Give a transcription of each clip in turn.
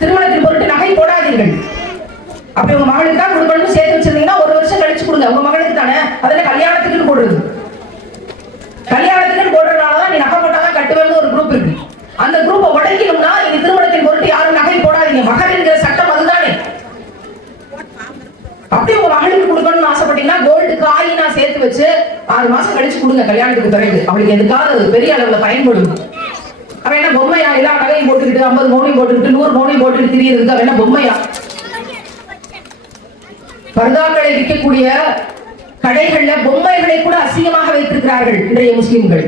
திருமணத்தின் பொருட்டு நகை போடாதீர்கள். அப்படி உங்க மகளுக்கு தான் கொடுக்கணும்னு சேர்த்து வச்சிருந்தீங்கன்னா ஒரு வருஷம் கழிச்சு கொடுங்க. உங்க மகளுக்கு தானே, அதில் கல்யாணத்துக்குன்னு போடுறது. கல்யாணத்துக்குன்னு போடுறதுனாலதான் நீ நகை போட்டாதான் கட்டுவேன்னு ஒரு குரூப் இருக்கு. அந்த குரூப்பை உடைக்கணும்னா நீங்க திருமணத்தின் பொருட்டு யாரும் நகை போடாதீங்க. மகர் என்கிற சட்டம் அதுதானே. அப்படி உங்க மகளுக்கு கொடுக்கணும்னு ஆசைப்பட்டீங்கன்னா கோல்டு காயினா சேர்த்து வச்சு 6 மாசம் கழிச்சு கொடுங்க. கல்யாணத்துக்கு பிறகு அவளுக்கு எதுக்காவது பெரிய அளவுல பயன்படும். அவன் என்ன பொம்மையா? எல்லா நகையும் போட்டுக்கிட்டு 50 மௌனியும் போட்டுக்கிட்டு 100 மௌனியும் போட்டுக்கிட்டு திரியிருக்கு. அவன் என்ன பொம்மையா? பர்தாக்களை விற்கக்கூடிய கடைகள்ல பொம்மைகளை கூட அசிங்கமாக வைத்திருக்கிறார்கள் இன்றைய முஸ்லிம்கள்.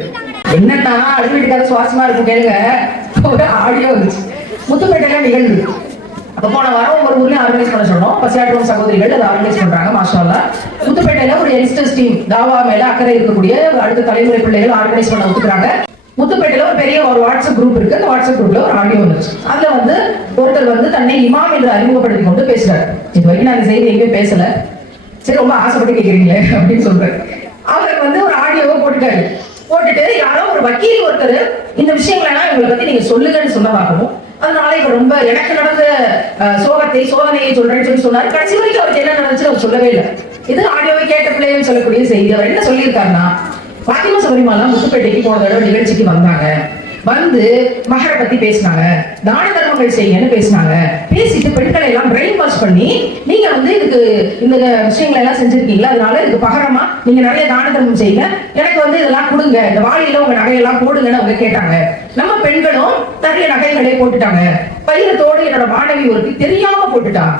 என்னன்னா அடுத்த வீட்டுக்கார சுவாசமா இருக்கும் கேளுங்க. ஒரு ஆடியோ வந்துச்சு, முத்துப்பேட்டையில நிகழ்வு. அப்ப போன வாரம் ஒரு ஊர்ல ஆர்கனைஸ் பண்ண சொன்னோம். பசியாற்றும் சகோதரிகள் அதை ஆர்கனைஸ் பண்றாங்க. மாஷா அல்லாஹ். முத்துப்பேட்டையில ஒரு யங்ஸ்டர்ஸ் டீம் தாவா மேல அக்கறை இருக்கக்கூடிய அடுத்த தலைமுறை பிள்ளைகள் ஆர்கனைஸ் பண்ண ஒத்துக்கிறாங்க. முத்துப்பேட்டையில ஒரு பெரிய ஒரு வாட்ஸ்அப் குரூப் இருக்கு. அந்த வாட்ஸ்அப் குரூப்ல ஒரு ஆடியோ வந்துச்சு. அதுல ஒருத்தர் தன்னை இமாம் என்று அறிமுகப்படுத்தி கொண்டு பேசுறாரு. இது வரைக்கும் நான் இந்த செய்தி எங்கேயும் பேசல, சரி ரொம்ப ஆசைப்பட்டு கேட்குறீங்களே அப்படின்னு சொல்றாரு. அவர் ஒரு ஆடியோவை போட்டுட்டு யாரோ ஒரு வக்கீல் ஒருத்தர் இந்த விஷயங்களெல்லாம் இவங்களை பத்தி நீங்க சொல்லுங்கன்னு சொன்னதாகவும், அதனால இவர் ரொம்ப எனக்கு நடந்த சோதனையை சொல்றேன்னு சொல்லி சொன்னாரு. கடைசி வரைக்கும் அவருக்கு என்ன நடந்துச்சுன்னு அவர் சொல்லவே இல்லை. இது ஆடியோவை கேட்ட பிள்ளைன்னு சொல்லக்கூடிய செய்தி. அவர் என்ன சொல்லியிருக்காருன்னா, பாத்திமா சபரிமாலாம் முத்துப்பேட்டைக்கு போன தடவை நிகழ்ச்சிக்கு வந்தாங்க. மகரை பத்தி பேசினாங்க, தான தர்மங்கள் செய்யுங்கன்னு பேசினாங்க. பேசிட்டு பெண்களை எல்லாம் பிரெயின் வாஷ் பண்ணி நீங்க இதுக்கு இந்த விஷயங்களை எல்லாம் செஞ்சிருக்கீங்களா, அதனால இதுக்கு பகரமா நீங்க நிறைய தான தர்மம் செய்யுங்க, எனக்கு இதெல்லாம் கொடுங்க, இந்த வாளியில உங்க நகையெல்லாம் போடுங்கன்னு அவங்க கேட்டாங்க. நம்ம பெண்களும் நிறைய நகைகளை போட்டுட்டாங்க. பைரத்தோடு என்னோட மாணவி ஒருக்கு தெரியாம போட்டுட்டாங்க.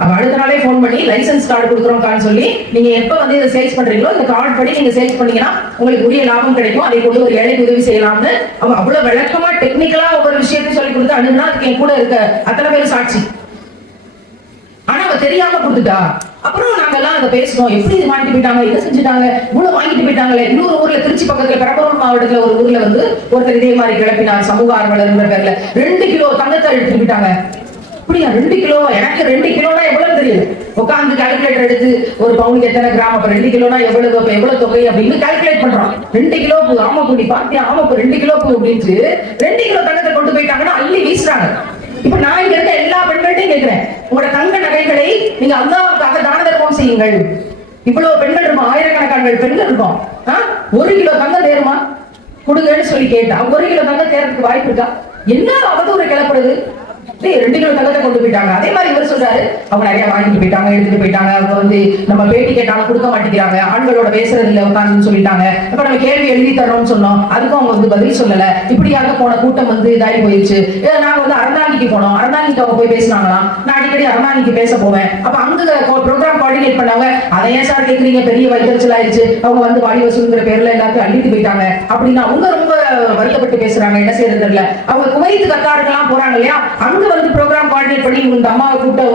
அப்ப அடுத்த நாளே போன் பண்ணி லைசன்ஸ் கார்டு கொடுக்குறோம் சொல்லி நீங்க எப்ப இதை சேல்ஸ் பண்றீங்களோ இந்த கார்டு படி நீங்க சேல்ஸ் பண்ணீங்கன்னா உங்களுக்கு உரிய லாபம் கிடைக்கும், அதை கொண்டு ஒரு ஏழைக்கு உதவி செய்யலாம்னு அவங்க அவ்வளவு விளக்கமா டெக்னிக்கலா ஒவ்வொரு விஷயத்தையும் சொல்லி கொடுத்து அனுப்புனா அதுக்கு என் கூட இருக்க அத்தனை பேரும் சாட்சி. ஆனா அவ தெரியாம கொடுத்துட்டா. அப்புறம் நாங்கெல்லாம் அதை பேசணும், எப்படி இது வாங்கிட்டு போயிட்டாங்க, இதை செஞ்சுட்டாங்க, இவ்வளவு வாங்கிட்டு போயிட்டாங்களே. இன்னொரு ஊர்ல திருச்சி பக்கத்துல பெரம்பலூர் மாவட்டத்துல ஒரு ஊர்ல ஒருத்தர் இதே மாதிரி கிளப்பினார். சமூக ஆர்வலர் பேர்ல 2 கிலோ தங்கத்தை எடுத்துட்டு போயிட்டாங்க. அப்படியா 2 கிலோ? எனக்கு 2 கிலோனா எவ்வளவு தெரியுது. உட்காந்து கால்குலேட்டர் எடுத்து ஒரு பவுனுக்கு எத்தனை கிராம், அப்ப 2 கிலோனா எவ்வளவு தொகை அப்படின்னு கால்குலேட் பண்றோம். 2 கிலோ பூ, ஆமா குடி பாத்தியா, ஆமா 2 கிலோ பூ அப்படின்னு 2 கிலோ தங்கத்தை கொண்டு போயிட்டாங்கன்னா அள்ளி வீசுறாங்க. இப்ப நான் இங்க இருக்க எல்லா பெண்கள்ட்டையும் கேட்கிறேன், உங்களோட தங்க நகைகளை நீங்க அல்லாஹ்வுக்காக தான தர்மம் செய்யுங்கள். இவ்வளவு பெண்கள் இருக்கும், ஆயிரக்கணக்கான பெண்கள் இருக்கும். 1 கிலோ தங்கம் தேருமா கொடுங்கன்னு சொல்லி கேட்டா 1 கிலோ தங்கம் தேர்றதுக்கு வாய்ப்பு இருக்கா? என்ன அவதூறு கிளப்புறது. 2 கிலோ தங்கத்தை கொண்டு போயிட்டாங்க. அதே மாதிரி இவர் சொல்றாரு, அவங்க நிறைய வாங்கிட்டு போயிட்டாங்க, எடுத்துட்டு போயிட்டாங்க. அவங்க நம்ம பேட்டி கேட்டாலும் கொடுக்க மாட்டேங்கிறாங்க, ஆண்களோட பேசுறது இல்ல உட்காந்து சொல்லிட்டாங்க. இப்ப நம்ம கேள்வி எழுதி தரோம்னு சொன்னோம், அதுக்கும் அவங்க பதில் சொல்லல. இப்படியாக போன கூட்டம் இதாகி போயிடுச்சு. நாங்க அறந்தாங்கிக்கு போனோம், அறந்தாங்கிக்கு அவங்க போய் பேசினாங்களாம். நான் அடிக்கடி அறந்தாங்கிக்கு பேச போவேன். அப்ப அங்க ப்ரோக்ராம் கோஆர்டினேட் பண்ணாங்க. அதை ஏன் சார் கேக்குறீங்க, பெரிய வைத்தறிச்சல் ஆயிடுச்சு, அவங்க வாடி வசூலுங்கிற பேர்ல எல்லாத்தையும் அள்ளிட்டு போயிட்டாங்க அப்படின்னா அவங்க ரொம்ப வருத்தப்பட்டு பேசுறாங்க. என்ன செய்யறது தெரியல. அவங்க குவைத்து கத்தாருக்கெல்லாம் போறாங்க இல்லையா, அங்க ப்ரோக்ராம் கோஆர்டினேட் பண்ணி இந்த அம்மாவை கூட்டம்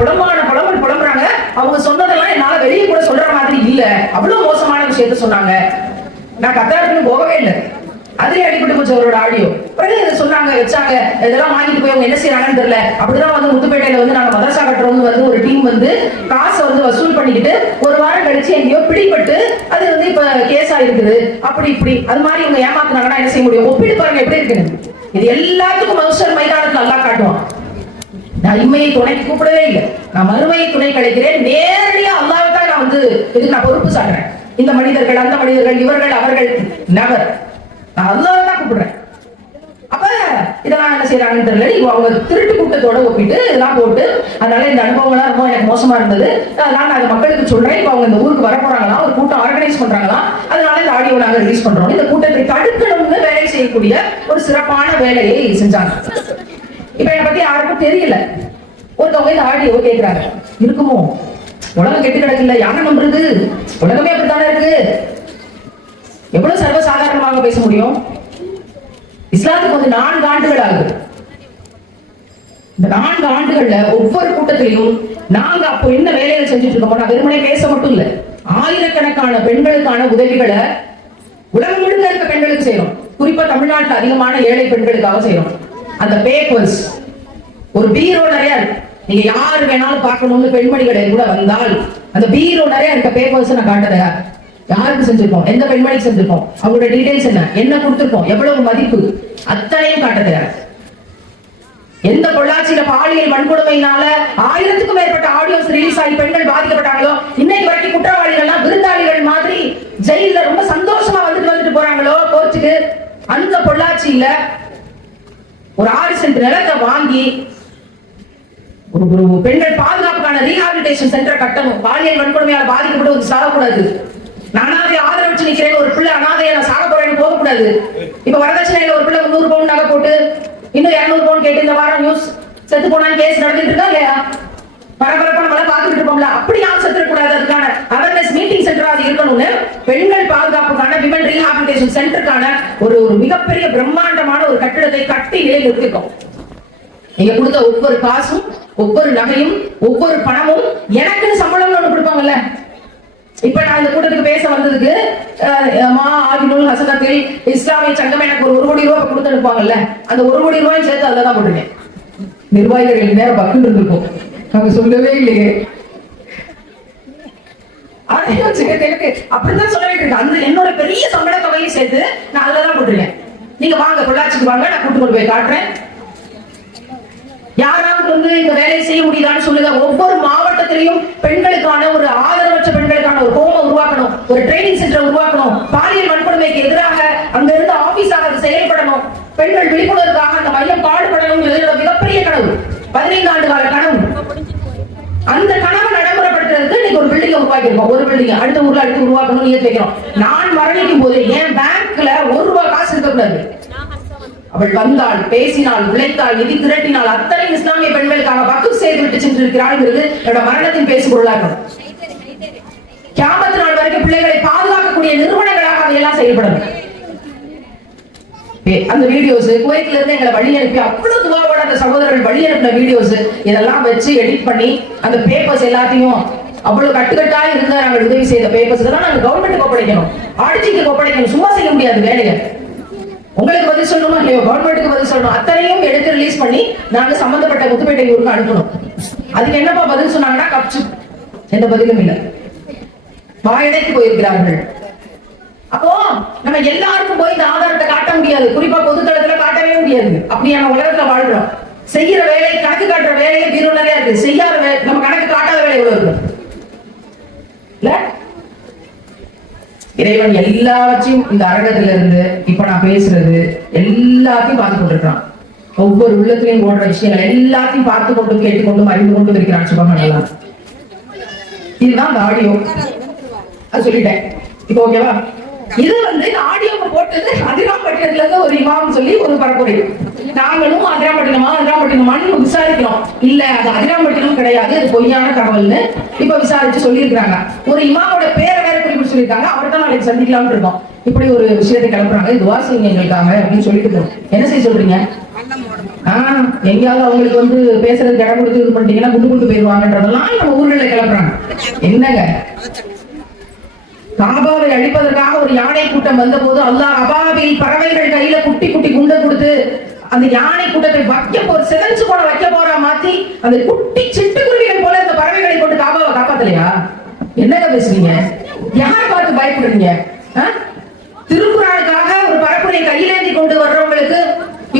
புலம்புறாங்க. அவங்க சொன்னதெல்லாம் என்னால வெளியே கூட சொல்ற மாதிரி இல்ல, அவ்வளவு மோசமான விஷயத்த சொன்னாங்க. நான் கத்தாருக்குன்னு போகவே இல்லை. அதுலயே அடிப்பட்டு போச்சு அவரோட ஆடியோ. பிறகு சொன்னாங்க, வச்சாங்க, இதெல்லாம் வாங்கிட்டு போய் அவங்க என்ன செய்யறாங்கன்னு தெரியல. அப்படிதான் முத்துப்பேட்டையில நாங்க மதரசா கட்டுறவங்க ஒரு டீம் காசை வசூல் பண்ணிக்கிட்டு ஒரு வாரம் கழிச்சு எங்கேயோ பிடிபட்டு அது இப்ப கேஸ் ஆயிருக்குது. அப்படி இப்படி அது மாதிரி இவங்க ஏமாத்துனாங்கன்னா என்ன செய்ய முடியும்? ஒப்பிட்டு பாருங்க எப்படி இருக்குன்னு. இது எல்லாத்துக்கும் மனுஷர் மைதானத்துல அல்லாஹ் காட்டுவான். நான் இம்மையை துணைக்கு கூப்பிடவே இல்லை, நான் மறுமையை துணை கிடைக்கிறேன். நேரடியா அல்லாஹ்வை தான் நான் இதுக்கு நான் பொறுப்பு சாட்டுறேன். இந்த மனிதர்கள், அந்த மனிதர்கள், இவர்கள், அவர்கள் நபர், நான் அல்லாஹ்வை தான் கூப்பிடுறேன். அப்ப இதெல்லாம் என்ன செய்யறாங்கன்னு தெரியல. அவங்க திருட்டு கூட்டத்தோட ஒப்பிட்டு இதெல்லாம் போட்டு, அதனால இந்த அனுபவங்கள்லாம் ரொம்ப எனக்கு மோசமா இருந்தது. அதனால நான் மக்களுக்கு சொல்றேன், இப்ப அவங்க இந்த ஊருக்கு வர போறாங்களா, ஒரு கூட்டம் ஆர்கனைஸ் பண்றாங்களா, அதனால இந்த ஆடியோ நாங்க ரிலீஸ் பண்றோம். இந்த கூட்டத்தை தடுக்கணும்னு வேலை செய்யக்கூடிய ஒரு சிறப்பான வேலையை செஞ்சாங்க. இப்ப என்னை பத்தி யாருக்கும் தெரியல. ஒருத்தவங்க இந்த ஆடியோ கேட்கிறாங்க, இருக்குமோ உலகம் கெட்டு கிடக்குல்ல, யாரை நம்புறது, உலகமே அப்படித்தானே இருக்கு, எவ்வளவு சர்வசாதாரணமாக பேச முடியும்? இஸ்லாத்துக்கு 4 ஆண்டுகள் ஆகுது. இந்த 4 ஆண்டுகள்ல ஒவ்வொரு கூட்டத்திலையும் நாங்க அப்போ என்ன வேலைகள் செஞ்சுட்டு இருக்கோம். நான் வெறுமனே பேச மட்டும் இல்ல, ஆயிரக்கணக்கான பெண்களுக்கான உதவிகளை உலகம் முழுக்க இருக்க பெண்களுக்கு செய்யறோம். குறிப்பா தமிழ்நாட்டில் அதிகமான ஏழை பெண்களுக்காக செய்யறோம். அந்த பேப்பர்ஸ் ஒரு பீரோ நிறைய இருக்கு. நீங்க யாரு வேணாலும் பார்க்கணும்னு பெண்மணிகளை கூட வந்தால் அந்த பீரோ நிறைய இருக்க பேப்பர்ஸ் நான் காட்டுறேன். யாருக்கு செஞ்சிருக்கோம், எந்த பெண்மணிக்கு செஞ்சிருக்கோம், அவங்களோட டீடைல்ஸ் என்ன கொடுத்திருக்கோம், எவ்வளவு மதிப்பு, அத்தனையும் காட்ட தயார். எந்த பொள்ளாச்சியில பாலியல் வன்கொடுமையினால 1000க்கும் மேற்பட்ட ஆடியோஸ் ரிலீஸ் ஆகி பெண்கள் பாதிக்கப்பட்டாங்களோ, இன்னைக்கு வரைக்கும் குற்றவாளிகள்லாம் விருந்தாளிகள் மாதிரி ஜெயில ரொம்ப சந்தோஷமா வந்துட்டு போறாங்களோ கோர்ட்டுக்கு, அந்த பொள்ளாச்சியில ஒரு 6 சென்ட் நிலத்தை வாங்கி ஒரு பெண்கள் பாதுகாப்புக்கான ரீஹாபிலிட்டேஷன் சென்டர் கட்டணும். பாலியல் வன்கொடுமையால் பாதிக்கப்பட்டு ஒரு சாகக்கூடாது. அனாதை ஆதரவு நிக்கிறேன், ஒரு பிள்ளை அனாதையை நான் சாக போறேன்னு போகக்கூடாது. இப்ப வரதட்சணையில ஒரு பிள்ளை 300 பவுன் நகை போட்டு இன்னும் 200 பவுன் கேட்டு இந்த வாரம் நியூஸ் செத்து போனான்னு கேஸ் நடந்துட்டு இருக்கா இல்லையா? பரபரப்பா நம்மள பாத்துக்கிட்டு இருப்போம்ல, அப்படி யாரும் செத்துக்கூடாது. அதுக்கான அவேர்னஸ் மீட்டிங் சென்டர் அது இருக்கணும்னு பெண்கள் பாதுகாப்புக்கான விமன் ரீஹாபிலிட்டேஷன் சென்டருக்கான ஒரு மிகப்பெரிய பிரம்மாண்டமான ஒரு கட்டிடத்தை கட்டி நிலையில் இருக்கோம். நீங்க கொடுத்த ஒவ்வொரு காசும், ஒவ்வொரு நகையும், ஒவ்வொரு பணமும் எனக்குன்னு சம்பளம்னு ஒண்ணு கொடுப்பாங்கல்ல. இப்ப நான் இந்த கூட்டத்துக்கு பேச வந்ததுக்கு ஹசனத்தில் இஸ்லாமிய சங்கம் எனக்கு ஒரு 1 கோடி ரூபாய் கொடுத்து அனுப்புவாங்கல்ல, அந்த 1 கோடி ரூபாயும் சேர்த்து அதுலதான் போட்டுருக்கேன். நிர்வாகிகள் நேரம் பக்குன்னு இருந்திருக்கும், அவங்க சொல்லவே இல்லையே. அப்படிதான் சொல்ல வேண்டியிருக்கு. அந்த என்னோட பெரிய சம்பள தொகையும் சேர்த்து நான் அதுலதான் போட்டுருக்கேன். நீங்க வாங்க பொள்ளாச்சிக்கு வாங்க, நான் கூட்டு கொண்டு போய் காட்டுறேன். யாராவது வந்து இந்த வேலையை செய்ய முடியுதான்னு சொல்லுங்க. ஒவ்வொரு மாவட்டத்திலையும் பெண்களுக்கான ஒரு ஆதரவற்ற பெண்களுக்கான ஒரு ஹோமை உருவாக்கணும், ஒரு ட்ரைனிங் சென்டர் உருவாக்கணும். பாலியல் வன்கொடுமைக்கு எதிராக அங்க இருந்து ஆபீஸாக அது செயல்படணும். பெண்கள் விழிப்புணர்வுக்காக அந்த மையம் பாடுபடணும். இதோட மிகப்பெரிய கனவு, 15 ஆண்டு கால கனவு. அந்த கனவை நடைமுறைப்படுத்துறதுக்கு இன்னைக்கு ஒரு பில்டிங் உருவாக்கி இருக்கோம். ஒரு பில்டிங் அடுத்த ஊர்ல அடுத்து உருவாக்கணும் நியத்து வைக்கிறோம். நான் மரணிக்கும் போது என் பேங்க்ல 1 ரூபாய் காசு இருக்கக்கூடாது. அவள் வந்தாள், பேசினாள், உழைத்தாள், நிதி திரட்டினாள், அத்தனை இஸ்லாமிய பெண்களுக்காக வக்ஃப் செய்து விட்டு சென்றிருக்கிறாள். என்னோட மரணத்தின் பேசுபொருளாகும். கியாமத் நாள் வரைக்கும் பிள்ளைகளை பாதுகாக்கக்கூடிய நிறுவனங்களாக அதையெல்லாம் செயல்படணும். அந்த வீடியோஸ் குவைத்ல இருந்து எங்களை வழி அனுப்பி அவ்வளவு துவாவோட அந்த சகோதரர்கள் வழி அனுப்பின வீடியோஸ் இதெல்லாம் வச்சு எடிட் பண்ணி அந்த பேப்பர்ஸ் எல்லாத்தையும் அவ்வளவு கட்டுக்கட்டா இருந்தா நாங்கள் உதவி செய்த பேப்பர்ஸ் இதெல்லாம் நாங்கள் கவர்மெண்ட்டுக்கு ஒப்படைக்கணும், ஆட்சிக்கு ஒப்படைக்கணும். சும்மா செய்ய முடியாது வேலையை. உங்களுக்கு பதில் சொல்லணுமா இல்லையோ, கவர்மெண்ட்டுக்கு பதில் சொல்லணும். அத்தனையும் எடுத்து ரிலீஸ் பண்ணி நாங்க சம்பந்தப்பட்ட முத்துப்பேட்டை ஊருக்கு அனுப்பணும். அதுக்கு என்னப்பா பதில் சொன்னாங்கன்னா கப்சு, எந்த பதிலும் இல்லை, வாயடைத்து போயிருக்கிறார்கள். அப்போ நம்ம எல்லாருக்கும் போய் இந்த ஆதாரத்தை காட்ட முடியாது, குறிப்பா பொதுத்தளத்துல காட்டவே முடியாது. அப்படியான உலகத்துல வாழ்றோம். செய்யற வேலை, கணக்கு காட்டுற வேலையை பீரோ நிறைய இருக்கு, செய்யாத வேலை, நம்ம கணக்கு காட்டாத வேலை எவ்வளவு இருக்கு இல்ல? இறைவன் எல்லாவற்றையும் இந்த அரங்கத்துல இருந்து இப்ப நான் பேசுறது எல்லாத்தையும் பார்த்து கொண்டிருக்கிறான். ஒவ்வொரு உள்ளத்திலையும் ஓடுற விஷயங்கள் எல்லாத்தையும் பார்த்து கொண்டும் கேட்டுக்கொண்டும் அறிந்து கொண்டும் இருக்கிறான். சுபஹானல்லாஹ். இதுதான் அந்த ஆடியோ. அது சொல்லிட்டேன். இப்போ ஓகேவா? இது வந்து ஆடியோவை போட்டது அதிராம்பட்டினத்துல இருந்து ஒரு இமாம் சொல்லி ஒரு பரப்புரை. நாங்களும் அதிராம்பட்டினமான்னு விசாரிக்கிறோம். இல்ல அது அதிராம்பட்டினம் கிடையாது, அது பொய்யான தகவல்னு இப்ப விசாரிச்சு சொல்லியிருக்காங்க. ஒரு இமாமோட பேரை வேற குறிப்பிட்டு சொல்லியிருக்காங்க. அவர் தான் நாளைக்கு சந்திக்கலாம்னு இருக்கோம். இப்படி ஒரு விஷயத்தை கிளப்புறாங்க, துவா செய்யுங்க எங்களுக்காக அப்படின்னு சொல்லிட்டு என்ன செய்ய சொல்றீங்க? எங்கேயாவது அவங்களுக்கு வந்து பேசுறதுக்கு இடம் கொடுத்து இது பண்ணிட்டீங்கன்னா குண்டு போயிருவாங்கன்றதெல்லாம் நம்ம ஊர்களில் கிளப்புறாங்க. என்னங்க, காபாவை அழிப்பதற்காக ஒரு யானை கூட்டம் வந்த போது அல்லாஹ் அபாபில் பறவைகள் கையில குட்டி குட்டி குண்டை கொடுத்து அந்த யானை கூட்டத்தை செதஞ்சு போன வைக்க போற மாத்தி அந்த குட்டி சிட்டுக்குருவிகள் போல அந்த பறவைகளை கொண்டு காபாவை காப்பாத்தலையா? என்னங்க பேசுறீங்க? யாரை பார்த்து பயப்படுறீங்க? திருக்குறானுக்காக ஒரு பரப்புரை கையிலேந்தி கொண்டு வர்றவங்களுக்கு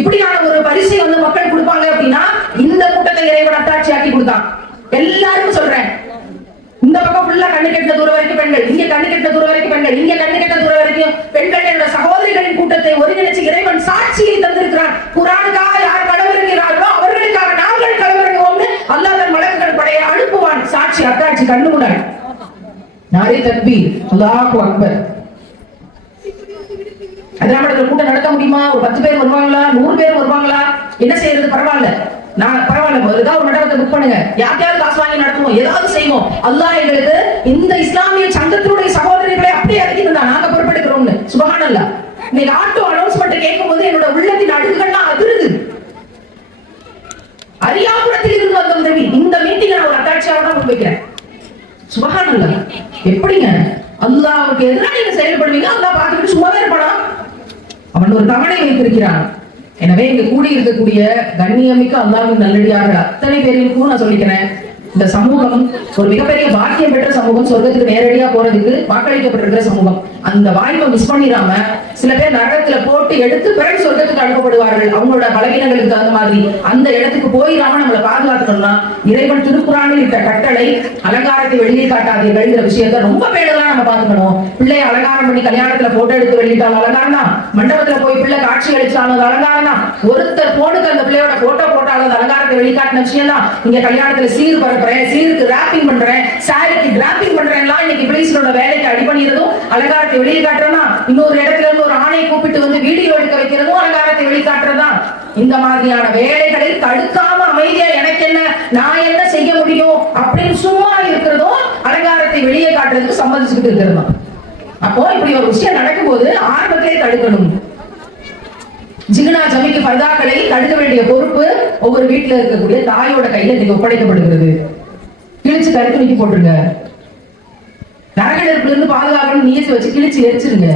இப்படியான ஒரு பரிசை வந்து மக்கள் கொடுப்பாங்க அப்படின்னா இந்த கூட்டத்தை இறைவன் அத்தாட்சியாக்கி கொடுத்தான். எல்லாருக்கும் சொல்றேன், இந்த பக்கம் ஃபுல்லா கண்ணு கெட்ட தூரம் வரைக்கும் பெண்கள், இங்க கண்ணு கெட்ட தூரம் வரைக்கும் பெண்கள், இங்க கண்ணு கெட்ட தூரம் வரைக்கும் பெண்கள் என்ற சகோதரிகளின் கூட்டத்தை ஒருங்கிணைச்சு இறைவன் சாட்சியை தந்திருக்கிறான். குர்ஆனுக்காக யார் களவிறங்குகிறார்களோ அவர்களுக்காக நாங்கள் களவிறங்குவோம்னு அல்லாஹ் தன் மலக்குகள் படையை அனுப்புவான். சாட்சி அத்தாட்சி கண்ணு முன்னாடி. நாரே தக்பீர், அல்லாஹு அக்பர். அதிராமடத்துல கூட்டம் நடத்த முடியுமா? ஒரு 10 பேர் வருவாங்களா? 100 பேர் வருவாங்களா? என்ன செய்யறது? பரவாயில்ல, நான் பரவாயில்ல, ஏதாவது ஒரு மண்டபத்தை புக் பண்ணுங்க, யார்கிட்டயாவது காசு வாங்கி நடத்துவோம், ஏதாவது செய்வோம். அல்லாஹ் எங்களுக்கு இந்த இஸ்லாமிய சங்கத்தினுடைய சகோதரிகளை அப்படியே இறக்கி இருந்தா நாங்க பொறுப்பெடுக்கிறோம்னு. சுபஹானல்லாஹ். இன்னைக்கு ஆட்டோ அனௌன்ஸ்மெண்ட் கேட்கும் போது என்னோட உள்ளத்தின் அடுக்குகள்லாம் அதிருது. அரியாபுரத்தில் இருந்து வந்த உதவி இந்த மீட்டிங் நான் ஒரு அத்தாட்சியாக தான் முன்வைக்கிறேன். சுபஹானல்லாஹ். எப்படிங்க அல்லாஹ்வுக்கு எதிராக நீங்க செயல்படுவீங்க? அல்லாஹ் பார்த்துட்டு சும்மாவே இருப்பானா? அவன் ஒரு தவணை வைத்திருக்கிறான். எனவே இங்க கூடி இருக்கக்கூடிய கண்ணியமிக்க அல்லாஹ்வின் நல்லடியார்கள் அத்தனை பேருக்கும் நான் சொல்லிக்கிறேன், இந்த சமூகம் ஒரு மிகப்பெரிய பாக்கியம் பெற்ற சமூகம், சொர்க்கத்துக்கு நேரடியா போறதுக்கு வாக்களிக்கப்பட்டிருக்கிற சமூகம். அந்த வாய்ப்பை மிஸ் பண்ணிடாம சில பேர் நரகத்துல போட்டு எடுத்து பிறகு சொர்க்கத்துக்கு அனுப்பப்படுவார்கள். அவங்களோட பலவீனங்களுக்கு தகுந்த மாதிரி அந்த இடத்துக்கு போயிடாம நம்மளை பாதுகாக்கணும்னா இறைவன் திருக்குறானில் இட்ட கட்டளை அலங்காரத்தை வெளியே காட்டாதீர்கள் விஷயத்த ரொம்ப பேருதான் நம்ம பாத்துக்கணும். பிள்ளைய அலங்காரம் பண்ணி கல்யாணத்துல போட்டோ எடுத்து வெளியிட்டாலும் அலங்காரம் தான், மண்டபத்துல போய் பிள்ளை காட்சி அளிச்சாலும் அலங்காரம் தான், ஒருத்தர் போனுக்கு அந்த பிள்ளையோட போட்டோ போட்டாலும் அந்த அலங்காரத்தை வெளிக்காட்டின விஷயம் தான். இங்க கல்யாணத்துல சீர் பரப்புறேன், சீருக்கு ராப்பிங் பண்றேன், சாரிக்கு டிராப்பிங் பண்றேன்லாம் இன்னைக்கு பிளீஸோட வேலைக்கு அடி பண்ணிடுறதும் அலங்காரத்தை வெளியே காட்டுறதா. இன்னொரு இடத்துல இருந்து ஒரு ஆணையை கூப்பிட்டு வந்து வீடியோ எடுக்க வைக்கிறதும் அலங்காரத்தை வெளிக்காட்டுறதா. இந்த மாதிரியான வேலைகளை தடுக்காம அமைதியா எனக்கு என்ன, நான் என்ன செய்ய முடியும் அப்படின்னு சும்மா இருக்கிறதும் அலங்காரத்தை வெளியே காட்டுறதுக்கு சம்மதிச்சுக்கிட்டு இருக்கிறது. அப்போ இப்படி ஒரு விஷயம் நடக்கும் போது ஆரம்பத்திலே தடுக்கணும். ஜிக்னா ஜமிக்கு பர்தாக்களை தடுக்க வேண்டிய பொறுப்பு ஒவ்வொரு வீட்டுல இருக்கக்கூடிய தாயோட கையில இன்னைக்கு ஒப்படைக்கப்படுகிறது. கிழிச்சு கருத்து நீக்கி போட்டுருங்க. நரக நெருப்புல இருந்து பாதுகாக்கணும் நீயத்து வச்சு கிழிச்சு எரிச்சிருங்க.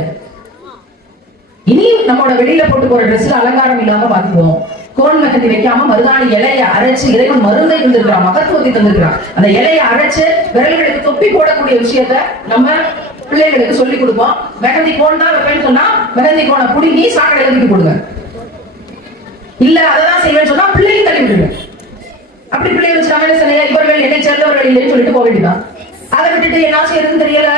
இனி நம்மளோட வெளியில போட்டு போற ட்ரெஸ்ல அலங்காரம் இல்லாம பாத்துக்குவோம். கோன் மெகந்தி வைக்காம மருதாணி இலையை அரைச்சு இறைவன் மருந்தை தந்திருக்கிறான், மகத்துவத்தை தந்திருக்கிறான். அந்த இலையை அரைச்சு விரல்களுக்கு தொப்பி போடக்கூடிய விஷயத்த நம்ம பிள்ளைகளுக்கு சொல்லி கொடுப்போம். மெகந்தி கோன் தான் வைப்பேன்னு சொன்னா மெகந்தி கோனை புடுங்கி சாக்கடை எழுதி போடுங்க. இல்ல அதான் செய்வேன்னு சொன்னா பிள்ளையும் தள்ளி விடுங்க. அப்படி பிள்ளை வச்சுட்டாங்க சொன்ன இவர்கள் என்னை சேர்ந்தவர்கள் இல்லைன்னு சொல்லிட்டு போக வேண்டியதான். அதை விட்டுட்டு என்ன செய்யறதுன்னு தெரியல,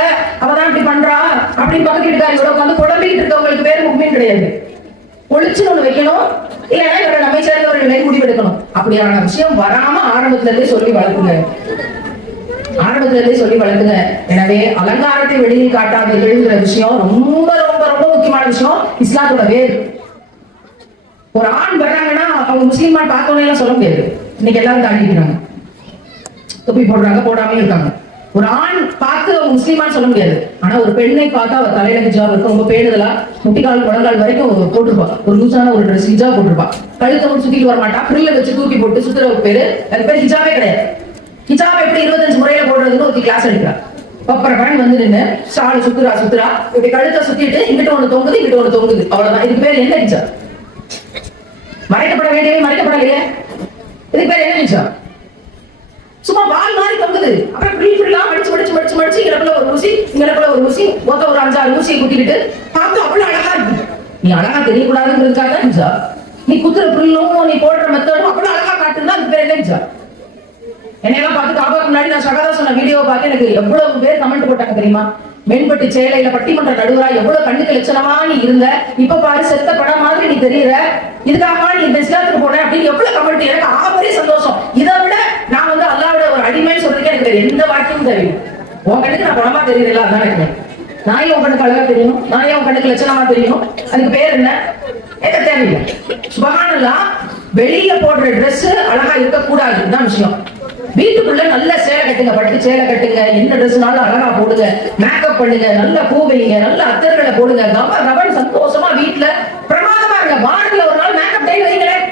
அவதான் இப்படி பண்றா அப்படின்னு பக்கத்து வீட்டுக்காரியோட உட்காந்து குழம்பிக்கிட்டு இருக்கவங்களுக்கு பேர் முக்கியம் கிடையாது. ஒளிச்சுன்னு ஒண்ணு வைக்கணும், இல்லைன்னா இவரை நம்மை சேர்ந்தவர்கள் முடிவெடுக்கணும். அப்படியான விஷயம் வராம ஆரம்பத்துல இருந்தே சொல்லி வளர்க்குங்க, ஆரம்பத்துல இருந்தே சொல்லி வளர்க்குங்க. எனவே அலங்காரத்தை வெளியில் காட்டாதீர்கள் விஷயம் ரொம்ப ரொம்ப ரொம்ப முக்கியமான விஷயம். இஸ்லாத்தோட வேறு. ஒரு ஆண் வர்றாங்கன்னா அவங்க முஸ்லீமான் பார்த்தோன்னே சொல்ல முடியாது. இன்னைக்கு எல்லாரும் தாண்டிக்கிறாங்க, தொப்பி போடுறாங்க, போடாம இருக்காங்க. ஒரு ஆண் பார்த்து அவங்க முஸ்லீமான்னு சொல்ல முடியாது. ஆனா ஒரு பெண்ணை பார்த்தா அவர் தலையில ஹிஜாப் இருக்கும், ரொம்ப பேணுதலா முட்டிக்கால் குடங்கால் வரைக்கும் போட்டிருப்பா, ஒரு லூசான ஒரு ட்ரெஸ் ஹிஜாப் போட்டிருப்பா, கழுத்தை மட்டும் சுத்திட்டு வர மாட்டா, ஃப்ரில்ல வச்சு தூக்கி போட்டு சுத்துற பேரு அது பேர் ஹிஜாபே கிடையாது. ஹிஜாப் எப்படி 25 முறையில போடுறதுன்னு ஒரு கிளாஸ் எடுக்கிறார். பப்பரப்பன் வந்து நின்று சாலை சுத்துறா இப்படி கழுத்தை சுத்திட்டு இங்கிட்ட ஒண்ணு தொங்குது இங்கிட்ட ஒண்ணு தொங்குது, அவ்வளவுதான். இதுக்கு பேர் என்ன ஹிஜாப்? மறைக்கப்பட வேண்டியவை மறைக்கப்படலையே, இதுக்கு பேர் என்ன ஹிஜாப்? சும்மா வால் மாதிரி தொங்குது. அப்புறம் மடிச்சு இங்கனக்குள்ள ஒரு ஊசி இங்கனக்குள்ள ஒரு ஊசி மொத்த ஒரு 5-6 ஊசியை குத்திக்கிட்டு பார்த்து அவ்வளவு அழகா இருக்கு. நீ அழகா தெரியக்கூடாதுங்கிறதுக்காக ஹிஜாப். நீ குத்துற புல்லும் நீ போடுற மெத்தடும் அவ்வளவு அழகா காட்டுன்னா அதுக்கு பேர் என்ன ஹிஜாப்? என்னையெல்லாம் பார்த்து காபாக்கு முன்னாடி நான் சகதா சொன்ன வீடியோ பார்த்து எனக்கு எவ்வளவு பேர் கமெண்ட் போட்டாங்க தெரியுமா? மென்பட்டு சேலையில பட்டிமன்ற நடுவரா எவ்வளவு கண்ணுக்கு லட்சணமா நீ இருந்த, இப்ப பாரு செத்த படம் மாதிரி நீ தெரியற, இதுக்காக நீ இந்த இஸ்லாத்துக்கு போன அப்படின்னு எவ்வளவு கமெண்ட். எனக்கு ஆகப்பெரிய சந்தோஷம். இதை விட நான் வந்து அல்லாவோட ஒரு அடிமைன்னு சொல்றதுக்கு எனக்கு எந்த வாக்கியமும் தெரியும். உன் கண்ணுக்கு நான் படமா தெரியல, அதான் எனக்கு. நான் ஏன் உன் கண்ணுக்கு அழகா தெரியணும், நான் ஏன் உன் கண்ணுக்கு லட்சணமா தெரியணும்? அதுக்கு பேர் என்ன? எனக்கு தேவையில்லை. சுபஹானல்லாஹ், வெளியில போடுற ட்ரெஸ் அழகா இருக்கக்கூடாது தான் விஷயம். வீட்டுக்குள்ள நல்ல சேலை கட்டுங்க, பட்டு சேலை கட்டுங்க, என்ன ட்ரெஸ்னாலும் அழகா போடுங்க, மேக்கப் பண்ணுங்க, நல்ல பூ வைங்க, நல்ல அத்தர்களை போடுங்க, கவன் சந்தோஷமா வீட்டுல பிரமாதமா இருங்க. வாரத்துல ஒரு நாள் மேக்கப் டே வைங்களேன்.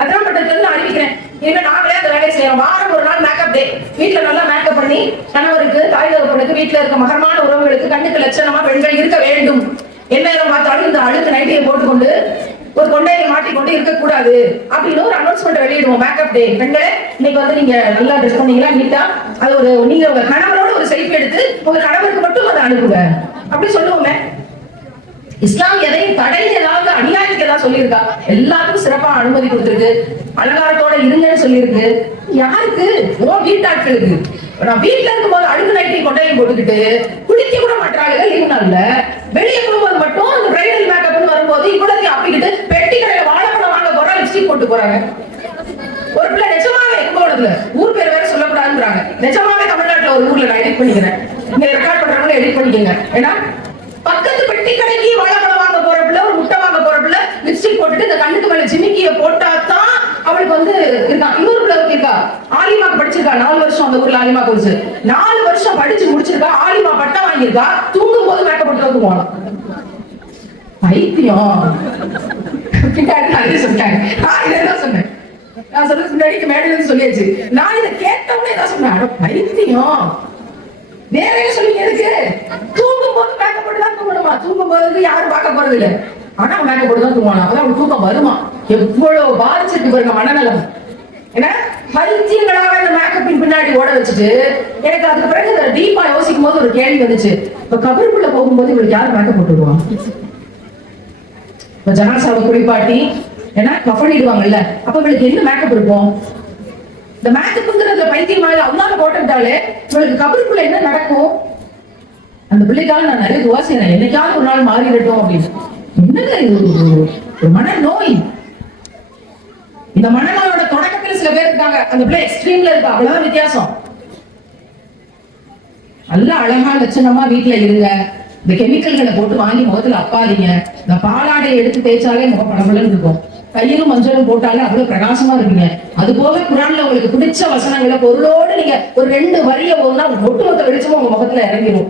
அதான் பட்டத்துல அறிவிக்கிறேன், இனிமே நாங்களே அந்த வேலையை செய்யறோம். வாரம் ஒரு நாள் மேக்கப் டே, வீட்டுல நல்லா மேக்கப் பண்ணி கணவருக்கு, தாய் தகப்பனுக்கு, வீட்டுல இருக்க மகரமான உறவுகளுக்கு கண்ணுக்கு லட்சணமா பெண்கள் இருக்க வேண்டும். என்ன பார்த்தாலும் இந்த அழுக்கு நைட்டியை போட்டுக்கொண்டு ஒரு கொண்டையை மாட்டிக்கொண்டு இருக்கக்கூடாது அப்படின்னு ஒரு அனௌன்ஸ்மெண்ட் வெளியிடுவோம். மேக்கப் டே, பெண்களே இன்னைக்கு வந்து நீங்க நல்லா ட்ரெஸ் பண்ணீங்களா, நீட்டா, அது ஒரு நீங்க உங்க கணவரோட ஒரு செல்ஃபி எடுத்து உங்க கணவருக்கு மட்டும் அதை அனுப்புங்க அப்படி சொல்லுவோமே. இஸ்லாம் எதையும் தடை ஏதாவது அநியாயத்துக்கு ஏதாவது சொல்லியிருக்கா? எல்லாத்துக்கும் சிறப்பா அனுமதி கொடுத்துருக்கு. அலங்காரத்தோட இருங்கன்னு சொல்லியிருக்கு. யாருக்கு? ஓ வீட்டாட்களுக்கு. நான் வீட்டுல இருக்கும்போது அழுகு நைட்டி கொண்டையும் போட்டுக்கிட்டு குளிக்க கூட மாட்டாங்க லீவ் நாள்ல. வெளியே போகும்போது மட்டும் அந்த பிரைடல் மேக்கப்னு வரும்போது இவ்வளவு அப்படிக்கிட்டு பெட்டி கடையில வாழைப்பழம் வாங்க போற லிப்ஸ்டிக் போட்டு போறாங்க. ஒரு பிள்ளை நிஜமாவே எங்கோடதுல ஊர் பேர் வேற சொல்லக்கூடாதுன்றாங்க. நிஜமாவே தமிழ்நாட்டுல ஒரு ஊர்ல நான் எடிட் பண்ணிக்கிறேன், இங்க ரெக்கார்ட் பண்றவங்க எடிட் பண்ணிக்கங்க. ஏன்னா பக்கத்து பெட்டி கடைக்கு வாழைப்பழம் வாங்க போற பிள்ளை, ஒரு முட்டை வாங்க போற பிள்ளை லிப்ஸ்டிக் போட்டுட்டு இந்த கண்ணுக்கு மேல ஜிமிக்கிய போட்டாதான் அவளுக்கு வந்து இருக்கான். இன்னொரு பிள்ளை இருக்கா, ஆலிமாக்கு படிச்சிருக்கா 4 வருஷம். அந்த ஊர்ல ஆலிமா கோர்ஸ் 4 வருஷம் படிச்சு முடிச்சிருக்கா, ஆலிமா பட்டம் வாங்கியிருக்கா. தூங்கும் போது மேக்கப் போட்டு போகலாம். பைத்தியம். பின்னாடி சொல்லிட்டாங்க, நான் சொன்னேன், நான் சொல்றது முன்னாடி மேடையில இருந்து சொல்லியாச்சு. நான் இதை கேட்டவனே தான் சொன்னேன், பைத்தியம். வேற என்ன சொல்லி எதுக்கு? தூங்கும் போது மேக்கப் போட்டு தான் தூங்கணுமா? தூங்கும் போது யாரும் பார்க்க போறது இல்லை, ஆனா மேக்கப் போட்டு தான் தூங்கணும். அப்பதான் அவங்களுக்கு தூக்கம் வருமா? எவ்வளவு பாதிச்சிருக்கு பாருங்க மனநலம். ஏன்னா பைத்தியங்களாக அந்த மேக்கப்பின் பின்னாடி ஓட வச்சுட்டு எனக்கு அதுக்கு பிறகு டீப்பா யோசிக்கும் போது ஒரு கேள்வி வந்துச்சு. இப்ப கபருக்குள்ள போகும்போது இவளுக்கு யார் மேக்கப் போட்டுருவான்? இப்ப ஜனாசாவை குளிப்பாட்டி ஏன்னா கஃனிடுவாங்கல்ல, அப்ப இவளுக்கு என்ன மேக்கப் இருக்கும்? இந்த மேக்கப்ங்கிறதுல பைத்தியமாக அல்லாஹ் போட்டுட்டாலே இவளுக்கு கபருக்குள்ள என்ன நடக்கும்? அந்த பிள்ளைக்காக நான் நிறைய துவா செய்யறேன், என்னைக்காவது ஒரு நாள் மாறிடட்டும் அப்படின்னு. என்னங்க இது ஒரு மன நோய். இந்த மனநோயோட தொடக்கத்தில் சில பேர் இருக்காங்க, அந்த பிள்ளை எக்ஸ்ட்ரீம்ல இருக்கா, அவ்வளவுதான் வித்தியாசம். நல்ல அழகா லட்சணமா வீட்டுல இருங்க, இந்த கெமிக்கல்களை போட்டு வாங்கி முகத்துல அப்பாதீங்க. இந்த பாலாடை எடுத்து தேய்ச்சாலே முகம் படபடன்னு இருக்கும், கையிலும் மஞ்சளும் போட்டாலே அவ்வளவு பிரகாசமா இருப்பீங்க. அது போக குரான்ல உங்களுக்கு பிடிச்ச வசனங்களை பொருளோடு நீங்க ஒரு 2 வரிய போதுனா ஒட்டுமொத்த வெளிச்சமும் உங்க முகத்துல இறங்கிடும்.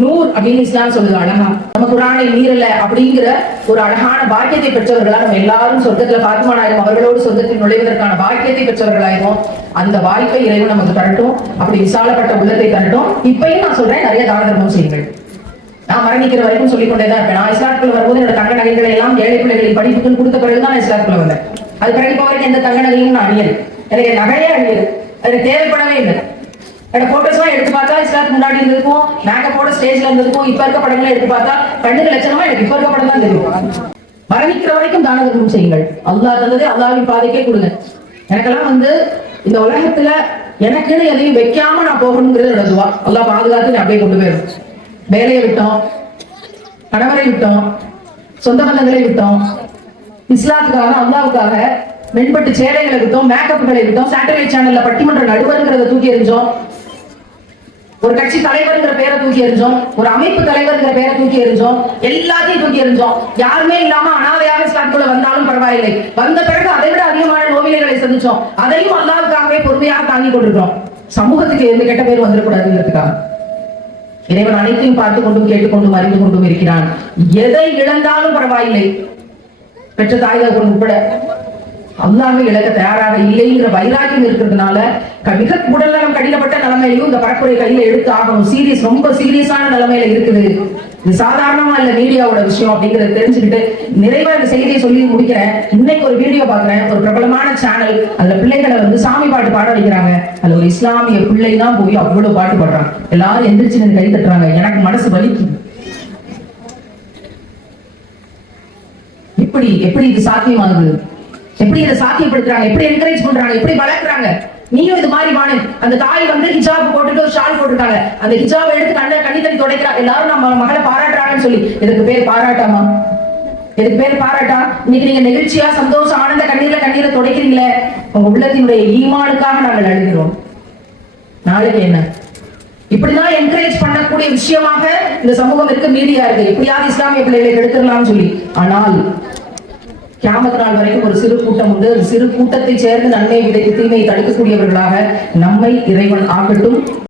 நூர் அப்படின்னு இஸ்லாம் சொல்லுது அழகா. நம்ம குரானை மீறல அப்படிங்கிற ஒரு அழகான பாக்கியத்தை பெற்றவர்களா நம்ம எல்லாரும் சொர்க்கத்துல பாத்திமா நாயகம் அவர்களோடு சொர்க்கத்தில் நுழைவதற்கான பாக்கியத்தை பெற்றவர்களாயிரும். அந்த வாய்ப்பை இறைவன் நமக்கு தரட்டும், அப்படி விசாலப்பட்ட உள்ளத்தை தரட்டும். இப்பயும் நான் சொல்றேன், நிறைய தான தர்மம் செய்யுங்கள். நான் மரணிக்கிற வரைக்கும் சொல்லிக் கொண்டேதான் இருப்பேன். நான் இஸ்லாத்துக்குள்ள வரும்போது என்னோட தங்க நகைகளை எல்லாம் ஏழை பிள்ளைகளின் படிப்புக்கு கொடுத்த பிறகுதான் நான் இஸ்லாத்துக்குள்ள வந்தேன். அது பிறகு இப்போ வரைக்கும் எந்த தங்க நகையும் நான் அணியல், எனக்கு நகையே அணியல், எனக்கு தேவைப்படவே இல்லை. என்னோட போட்டோஸ் எல்லாம் எடுத்து பார்த்தா இஸ்லாத்துக்கு முன்னாடி இருந்திருக்கும், மேக்கப்போட ஸ்டேஜ்ல இருந்திருக்கும். இப்ப இருக்க படங்களை எடுத்து பார்த்தா கண்ணுக்கு லட்சணமா எனக்கு இப்ப இருக்க படம் தான் தெரியும். மரணிக்கிற வரைக்கும் தான தர்மம் செய்யுங்கள். அல்லாஹ் தந்தது அல்லாஹ்வின் பாதைக்கே கொடுங்க. எனக்கெல்லாம் இந்த உலகத்துல எனக்குன்னு எதையும் வைக்காம நான் போகணுங்கிறது துவா. அல்லாஹ் பாதுகாத்து அப்படியே கொண்டு போயிடும். வேலையை விட்டோம், கணவரை விட்டோம், சொந்த பந்தங்களை விட்டோம், இஸ்லாத்துக்காக அல்லாவுக்காக மென்பட்டு சேலைகளை விட்டோம், மேக்கப்புகளை விட்டோம், சேட்டலைட் சேனல்ல பட்டிமன்ற நடுவர்ங்கிறத தூக்கி எறிஞ்சோம், ஒரு கட்சி தலைவர்ங்கிற பேரை தூக்கி எறிஞ்சோம், ஒரு அமைப்பு தலைவர்ங்கிற பேரை தூக்கி எறிஞ்சோம், எல்லாத்தையும் தூக்கி எறிஞ்சோம். யாருமே இல்லாம அனாதையாக இஸ்லாத்துக்குள்ள வந்தாலும் பரவாயில்லை. வந்த பிறகு அதை விட அதிகமான நோவிலைகளை சந்திச்சோம். அதையும் அல்லாஹ்வுக்காகவே பொறுமையாக தாங்கி கொண்டிருக்கிறோம். சமூகத்துக்கு எந்த கெட்ட பேர் வந்துடக்கூடாதுங்கிறதுக்காக இறைவன் அனைத்தையும் பார்த்து கொண்டும் கேட்டுக்கொண்டும் அறிந்து கொண்டும் இருக்கிறான். எதை இழந்தாலும் பரவாயில்லை, பெற்ற தாய்கள் உட்பட அல்லாஹ்வை இழக்க தயாராக இல்லைங்கிற வைராக்கியம் இருக்கிறதுனால மிக உடல்நலம் கடினப்பட்ட நிலைமையிலும் இந்த பரப்புரை கையில எடுத்து ஆகணும். சீரியஸ், ரொம்ப சீரியஸான நிலைமையில இருக்குது. இது சாதாரணமா இல்ல மீடியாவோட விஷயம் அப்படிங்கறத தெரிஞ்சுக்கிட்டு நிறைவா இந்த செய்தியை சொல்லி முடிக்கிறேன். இன்னைக்கு ஒரு வீடியோ பாக்குறேன், ஒரு பிரபலமான சேனல், அதுல பிள்ளைகளை சாமி பாட்டு பாட வைக்கிறாங்க. அதுல ஒரு இஸ்லாமிய பிள்ளை தான் போய் அவ்வளவு பாட்டு பாடுறாங்க. எல்லாரும் எந்திரிச்சு கை தட்டுறாங்க. எனக்கு மனசு வலிக்குது. எப்படி இது சாத்தியமாகுது? எப்படி இதை சாத்தியப்படுத்துறாங்க? எப்படி என்கரேஜ் பண்றாங்க? எப்படி வளர்க்குறாங்க? நீயும் இது மாதிரி வானு. அந்த தாய் ஹிஜாப் போட்டுட்டு ஒரு ஷால் போட்டுருக்காங்க. அந்த ஹிஜாப் எடுத்து கண்ணி தண்ணி துடைக்கிறா. எல்லாரும் நம்ம மகளை பாராட்டுறாங்கன்னு சொல்லி இதுக்கு பேர் பாராட்டாமா? இதுக்கு பேர் பாராட்டா? இன்னைக்கு நீங்க நெகிழ்ச்சியா சந்தோஷம் ஆனந்த கண்ணீரை துடைக்கிறீங்களே, உங்க உள்ளத்தினுடைய ஈமானுக்காக நாங்கள் அழுகிறோம். நாளைக்கு என்ன? இப்படிதான் என்கரேஜ் பண்ணக்கூடிய விஷயமாக இந்த சமூகம் இருக்கு, மீடியா இருக்கு. எப்படியாவது இஸ்லாமிய பிள்ளைகளை எடுத்துடலாம்னு சொல்லி. ஆனால் கியாமத் நாள் வரைக்கும் ஒரு சிறு கூட்டம் உண்டு. சிறு கூட்டத்தை சேர்ந்து நன்மை விதைத்து தீமையை தடுக்கக்கூடியவர்களாக நம்மை இறைவன் ஆகட்டும்.